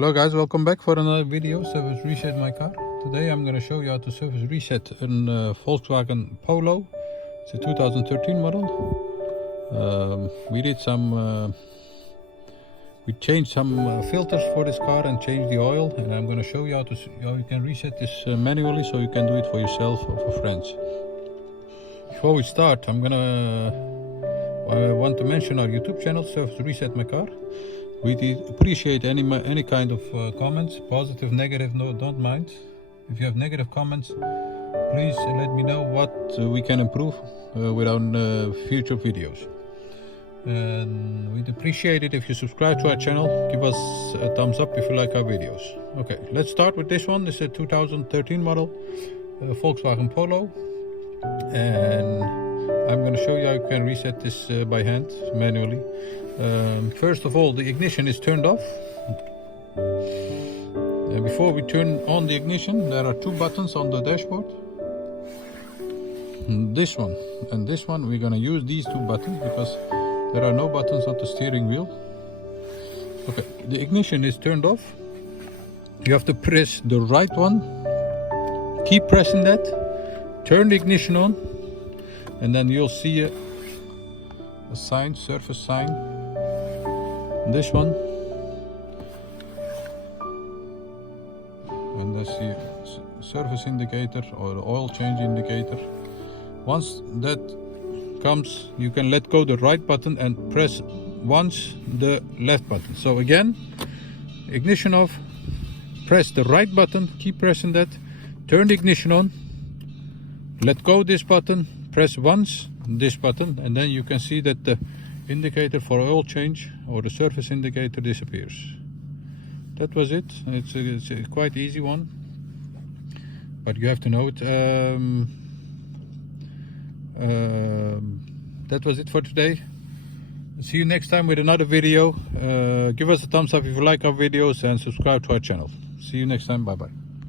Hello guys, welcome back for another video, service reset my car. Today I'm going to show you how to service reset a Volkswagen Polo. It's a 2013 model. We changed some filters for this car and changed the oil, and I'm going to show you how you can reset this manually, so you can do it for yourself or for friends. Before we start, I want to mention our YouTube channel, Service Reset My Car. We appreciate any kind of comments, positive, negative, no, don't mind. If you have negative comments, please let me know what we can improve with our future videos. And we'd appreciate it if you subscribe to our channel. Give us a thumbs up if you like our videos. Okay, let's start with this one. This is a 2013 model Volkswagen Polo, and I'm going to show you how you can reset this by hand, manually. First of all, the ignition is turned off. Before we turn on the ignition, there are two buttons on the dashboard. This one and this one, we're going to use these two buttons because there are no buttons on the steering wheel. Okay, the ignition is turned off. You have to press the right one. Keep pressing that. Turn the ignition on, and then you'll see a sign, surface sign. This one, and that's the surface indicator or the oil change indicator. Once that comes, you can let go the right button and press once the left button. So again, ignition off, press the right button, keep pressing that, turn the ignition on, let go this button, press once this button, and then you can see that the indicator for oil change or the surface indicator disappears. That was it. It's a quite easy one, but you have to know it. That was it for today. See you next time with another video. Give us a thumbs up if you like our videos and subscribe to our channel. See you next time. Bye bye.